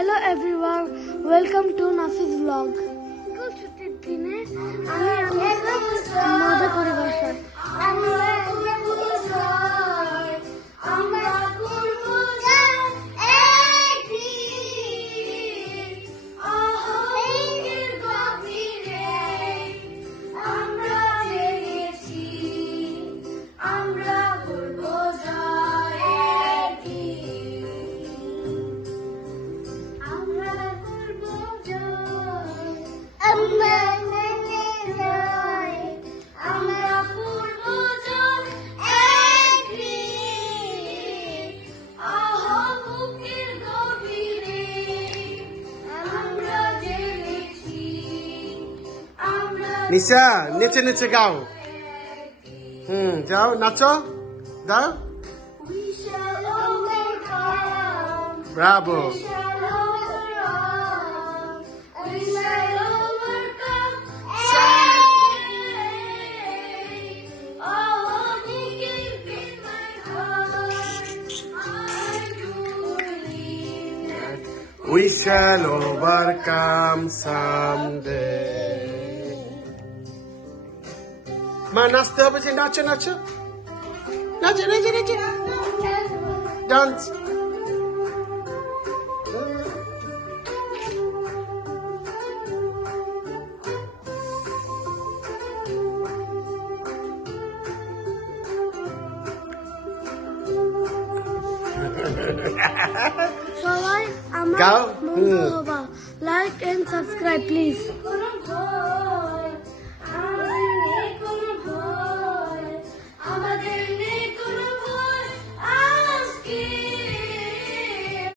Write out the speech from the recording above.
Hello everyone, welcome to Nafi's vlog. School ছুটির দিনে আমি মজা করি বাসায়। নিশা নেচে নেচে গাও। যাও নাচো দাও। Bravo. We shall overcome someday. মা নাচতে হবে যে নাচো নাচো নাচো নাচো নাচো ডান্স। সবাই আমার বন্ধু হবা, লাইক এন্ড সাবস্ক্রাইব প্লিজ।